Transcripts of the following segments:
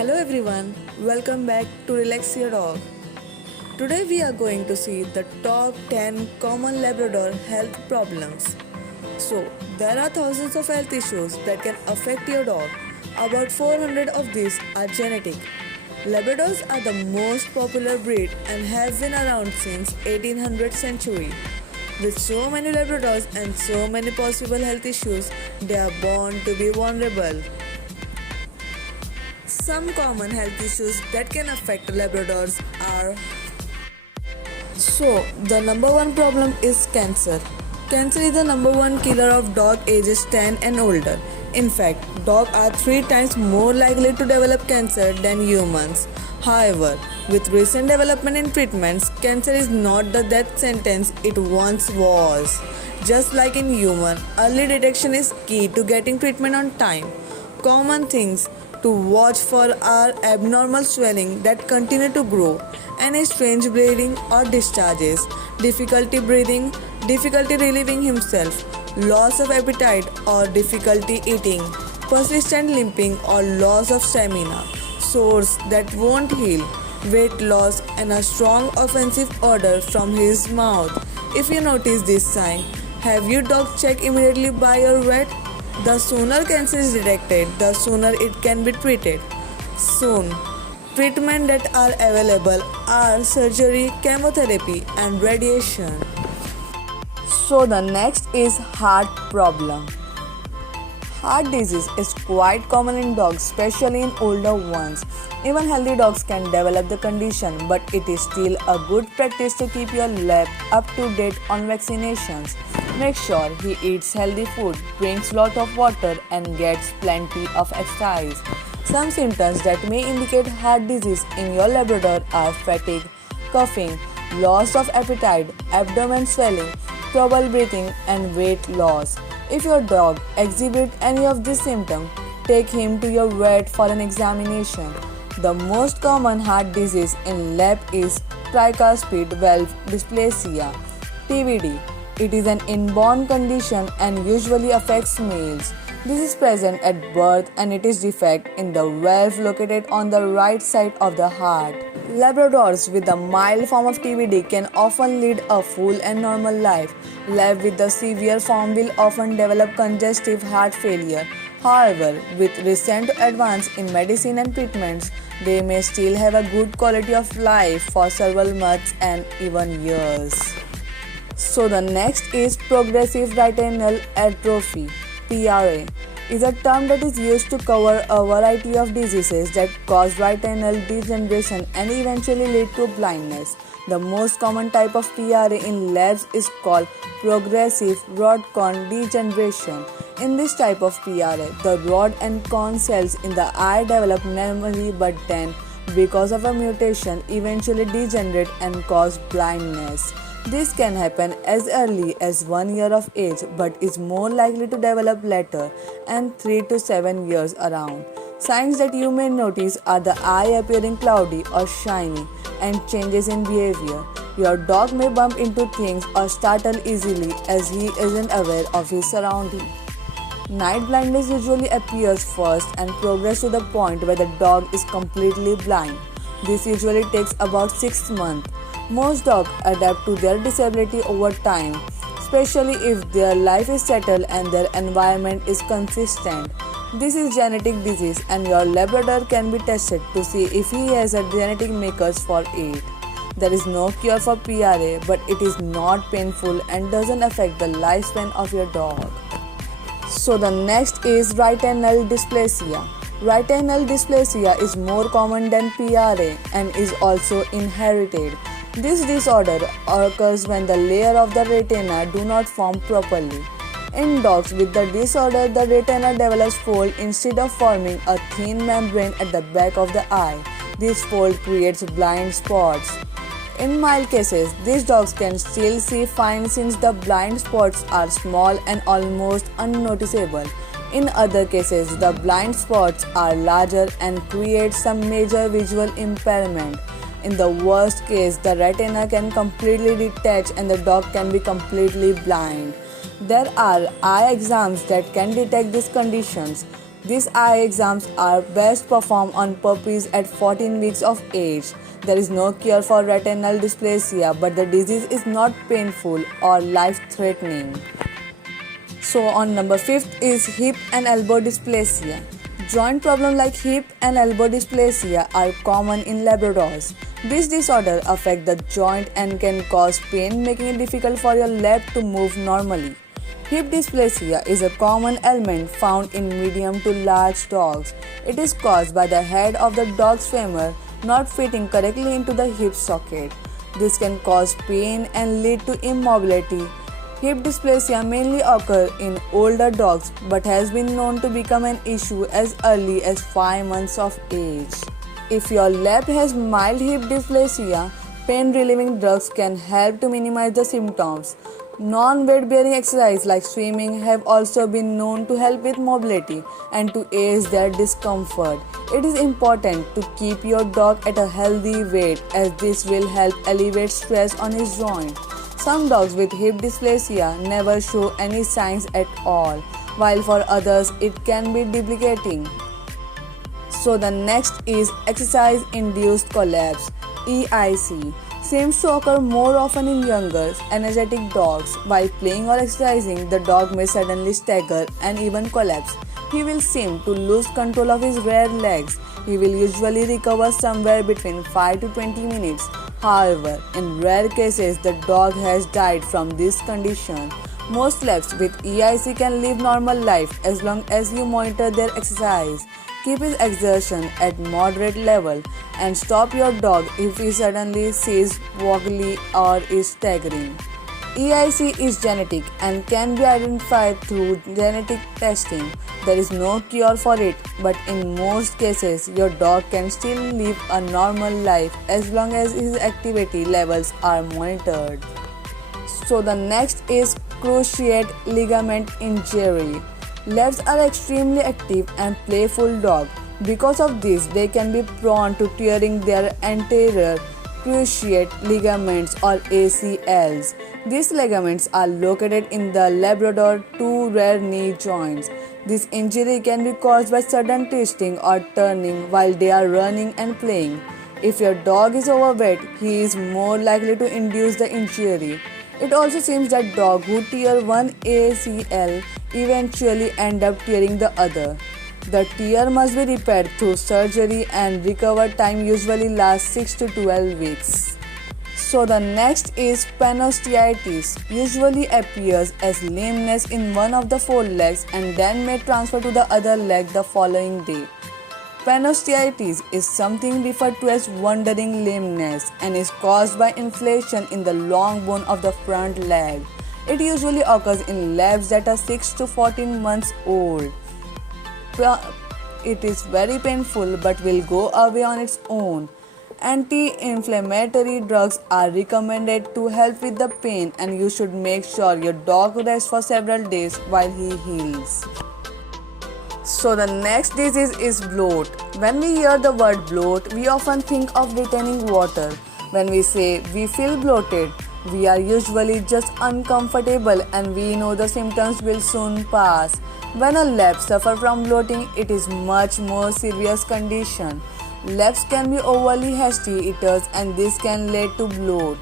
Hello everyone, welcome back to Relax Your Dog. Today we are going to see the top 10 common Labrador health problems. So, there are thousands of health issues that can affect your dog. About 400 of these are genetic. Labradors are the most popular breed and have been around since 1800th century. With so many Labradors and so many possible health issues, they are born to be vulnerable. Some common health issues that can affect Labradors are the number one problem is cancer. Cancer is the number one killer of dog ages 10 and older. In fact, dogs are 3 times more likely to develop cancer than humans. However, with recent development in treatments, cancer is not the death sentence it once was. Just like in human, early detection is key to getting treatment on time. Common things to watch for are abnormal swelling that continue to grow, any strange bleeding or discharges, difficulty breathing, difficulty relieving himself, loss of appetite or difficulty eating, persistent limping or loss of stamina, sores that won't heal, weight loss, and a strong offensive odor from his mouth. If you notice this sign, have your dog checked immediately by your vet. The sooner cancer is detected, the sooner it can be treated. Soon, treatment that are available are surgery, chemotherapy, and radiation. So the next is heart problem. Heart disease is quite common in dogs, especially in older ones. Even healthy dogs can develop the condition, but it is still a good practice to keep your lab up to date on vaccinations. Make sure he eats healthy food, drinks lot of water, and gets plenty of exercise. Some symptoms that may indicate heart disease in your Labrador are fatigue, coughing, loss of appetite, abdomen swelling, trouble breathing, and weight loss. If your dog exhibits any of these symptoms, take him to your vet for an examination. The most common heart disease in lab is tricuspid valve dysplasia, TVD. It is an inborn condition and usually affects males. This is present at birth and it is defect in the valve located on the right side of the heart. Labradors with a mild form of TVD can often lead a full and normal life. Lab with the severe form will often develop congestive heart failure. However, with recent advance in medicine and treatments, they may still have a good quality of life for several months and even years. So the next is progressive retinal atrophy, PRA. Is a term that is used to cover a variety of diseases that cause retinal degeneration and eventually lead to blindness. The most common type of PRA in labs is called progressive rod cone degeneration. In this type of PRA, the rod and cone cells in the eye develop normally but then, because of a mutation, eventually degenerate and cause blindness. This can happen as early as 1 year of age but is more likely to develop later and 3 to 7 years around. Signs that you may notice are the eye appearing cloudy or shiny and changes in behavior. Your dog may bump into things or startle easily as he isn't aware of his surroundings. Night blindness usually appears first and progresses to the point where the dog is completely blind. This usually takes about 6 months. Most dogs adapt to their disability over time, especially if their life is settled and their environment is consistent. This is genetic disease and your Labrador can be tested to see if he has a genetic makers for it. There is no cure for PRA, but it is not painful and doesn't affect the lifespan of your dog. So the next is retinal dysplasia. Retinal dysplasia is more common than PRA and is also inherited. This disorder occurs when the layer of the retina do not form properly. In dogs with the disorder, the retina develops fold instead of forming a thin membrane at the back of the eye. This fold creates blind spots. In mild cases, these dogs can still see fine since the blind spots are small and almost unnoticeable. In other cases, the blind spots are larger and create some major visual impairment. In the worst case, the retina can completely detach and the dog can be completely blind. There are eye exams that can detect these conditions. These eye exams are best performed on puppies at 14 weeks of age. There is no cure for retinal dysplasia, but the disease is not painful or life-threatening. So on number 5th is hip and elbow dysplasia. Joint problems like hip and elbow dysplasia are common in Labradors. This disorder affects the joint and can cause pain, making it difficult for your leg to move normally. Hip dysplasia is a common ailment found in medium to large dogs. It is caused by the head of the dog's femur not fitting correctly into the hip socket. This can cause pain and lead to immobility. Hip dysplasia mainly occurs in older dogs but has been known to become an issue as early as 5 months of age. If your lab has mild hip dysplasia, pain-relieving drugs can help to minimize the symptoms. Non-weight-bearing exercise like swimming have also been known to help with mobility and to ease their discomfort. It is important to keep your dog at a healthy weight as this will help alleviate stress on his joint. Some dogs with hip dysplasia never show any signs at all, while for others it can be debilitating. So the next is exercise-induced collapse, EIC. Seems to occur more often in younger, energetic dogs. While playing or exercising, the dog may suddenly stagger and even collapse. He will seem to lose control of his rear legs. He will usually recover somewhere between 5 to 20 minutes. However, in rare cases, the dog has died from this condition. Most labs with EIC can live normal life as long as you monitor their exercise. Keep his exertion at moderate level and stop your dog if he suddenly sees wobbly or is staggering. EIC is genetic and can be identified through genetic testing. There is no cure for it, but in most cases, your dog can still live a normal life as long as his activity levels are monitored. So the next is cruciate ligament injury. Labs are extremely active and playful dogs. Because of this, they can be prone to tearing their anterior cruciate ligaments or ACLs. These ligaments are located in the Labrador two rear knee joints. This injury can be caused by sudden twisting or turning while they are running and playing. If your dog is overweight, he is more likely to induce the injury. It also seems that dogs who tear one ACL eventually end up tearing the other. The tear must be repaired through surgery and recovery time usually lasts 6 to 12 weeks. So the next is panosteitis. Usually appears as lameness in one of the forelegs and then may transfer to the other leg the following day. Panosteitis is something referred to as wandering lameness and is caused by inflation in the long bone of the front leg. It usually occurs in labs that are 6 to 14 months old. It is very painful but will go away on its own. Anti-inflammatory drugs are recommended to help with the pain, and you should make sure your dog rests for several days while he heals. So the next disease is bloat. When we hear the word bloat, we often think of retaining water. When we say we feel bloated, we are usually just uncomfortable and we know the symptoms will soon pass. When a lab suffers from bloating, it is much more serious condition. Labs can be overly hasty eaters and this can lead to bloat.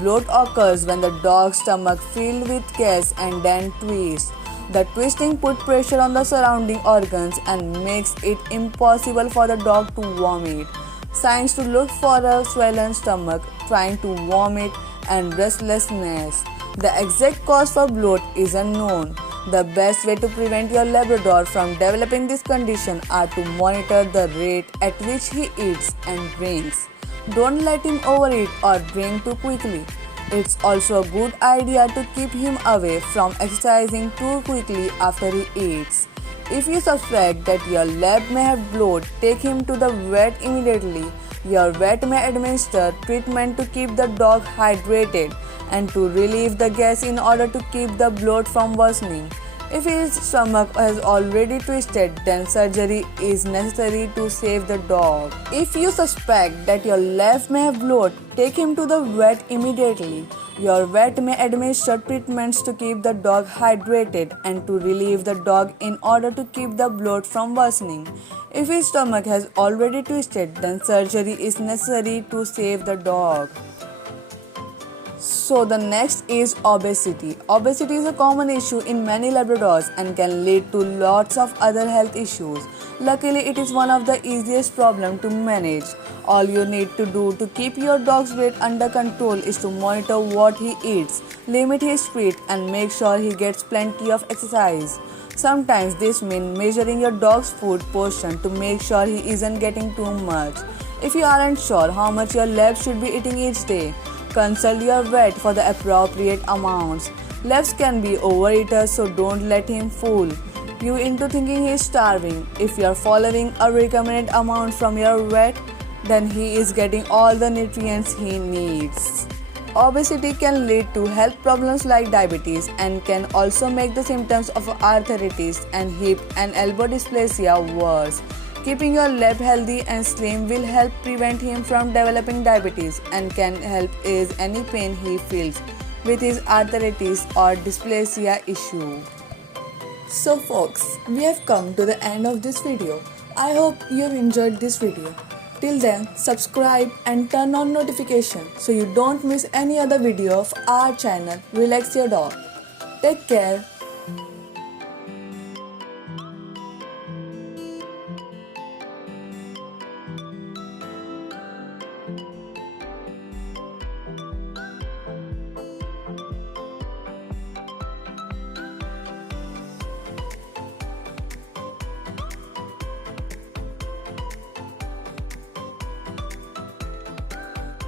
Bloat occurs when the dog's stomach fills with gas and then twists. The twisting puts pressure on the surrounding organs and makes it impossible for the dog to vomit. Signs to look for a swollen stomach, trying to vomit, and restlessness. The exact cause for bloat is unknown. The best way to prevent your Labrador from developing this condition are to monitor the rate at which he eats and drinks. Don't let him overeat or drink too quickly. It's also a good idea to keep him away from exercising too quickly after he eats. If you suspect that your lab may have bloat, take him to the vet immediately. Your vet may administer treatment to keep the dog hydrated and to relieve the gas in order to keep the bloat from worsening. If his stomach has already twisted, then surgery is necessary to save the dog. If you suspect that your lab may have bloat, take him to the vet immediately. Your vet may administer treatments to keep the dog hydrated and to relieve the dog in order to keep the bloat from worsening. If his stomach has already twisted, then surgery is necessary to save the dog. So the next is obesity. Obesity is a common issue in many Labradors and can lead to lots of other health issues. Luckily, it is one of the easiest problems to manage. All you need to do to keep your dog's weight under control is to monitor what he eats, limit his treat, and make sure he gets plenty of exercise. Sometimes this means measuring your dog's food portion to make sure he isn't getting too much. If you aren't sure how much your lab should be eating each day, consult your vet for the appropriate amounts. Labs can be overeaters, so don't let him fool you into thinking he is starving. If you are following a recommended amount from your vet, then he is getting all the nutrients he needs. Obesity can lead to health problems like diabetes and can also make the symptoms of arthritis and hip and elbow dysplasia worse. Keeping your lab healthy and slim will help prevent him from developing diabetes and can help ease any pain he feels with his arthritis or dysplasia issue. So folks, we have come to the end of this video. I hope you have enjoyed this video. Till then, subscribe and turn on notification so you don't miss any other video of our channel Relax Your Dog. Take care.